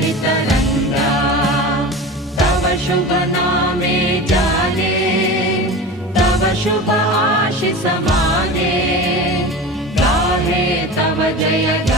तरंगा तव शुभ नामे जाने तव शुभ आशीष माने गाहे तव जय